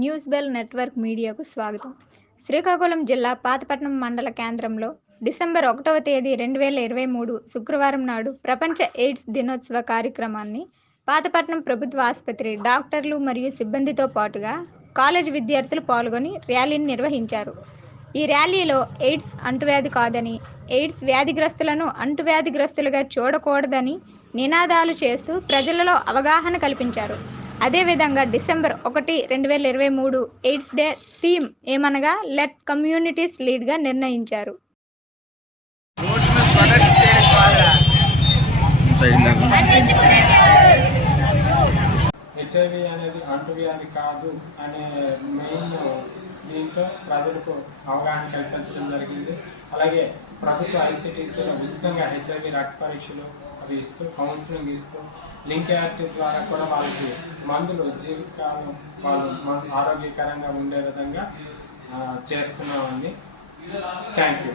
News bell network మీడియాకు స్వాగతం. శ్రీకాకుళం జిల్లా పాతపట్నం మండల కేంద్రంలో డిసెంబర్ ఒకటవ తేదీ రెండు వేల ఇరవై మూడు శుక్రవారం నాడు ప్రపంచ ఎయిడ్స్ దినోత్సవ కార్యక్రమాన్ని పాతపట్నం ప్రభుత్వ ఆసుపత్రి డాక్టర్లు మరియు సిబ్బందితో పాటుగా కాలేజ్ విద్యార్థులు పాల్గొని ర్యాలీని నిర్వహించారు. ఈ ర్యాలీలో ఎయిడ్స్ అంటువ్యాధి కాదని ఎయిడ్స్ వ్యాధిగ్రస్తులను అంటువ్యాధిగ్రస్తులుగా చూడకూడదని నినాదాలు చేస్తూ ప్రజలలో అవగాహన కల్పించారు. అదేవిధంగా డిసెంబర్ ఒకటి రెండు వేల ఇరవై మూడు ఎయిడ్స్ డే థీమ్ ఏమనగా లెట్ కమ్యూనిటీస్ లీడ్గా నిర్ణయించారు. హెచ్ఐవి అనేది అంటువ్యాధి కాదు అనే మెయిన్ దీంతో ప్రజలకు అవగాహన కల్పించడం జరిగింది. అలాగే ప్రభుత్వ ఐసిటీసీలో ఉచితంగా హెచ్ఐవి రక్త పరీక్షలు అవి ఇస్తూ కౌన్సిలింగ్ ఇస్తూ లింక్ యాక్ట్ ద్వారా కూడా వాళ్ళకి మందులు జీవితకాలం వాళ్ళు ఆరోగ్యకరంగా ఉండే విధంగా చేస్తున్నామండి. Thank you.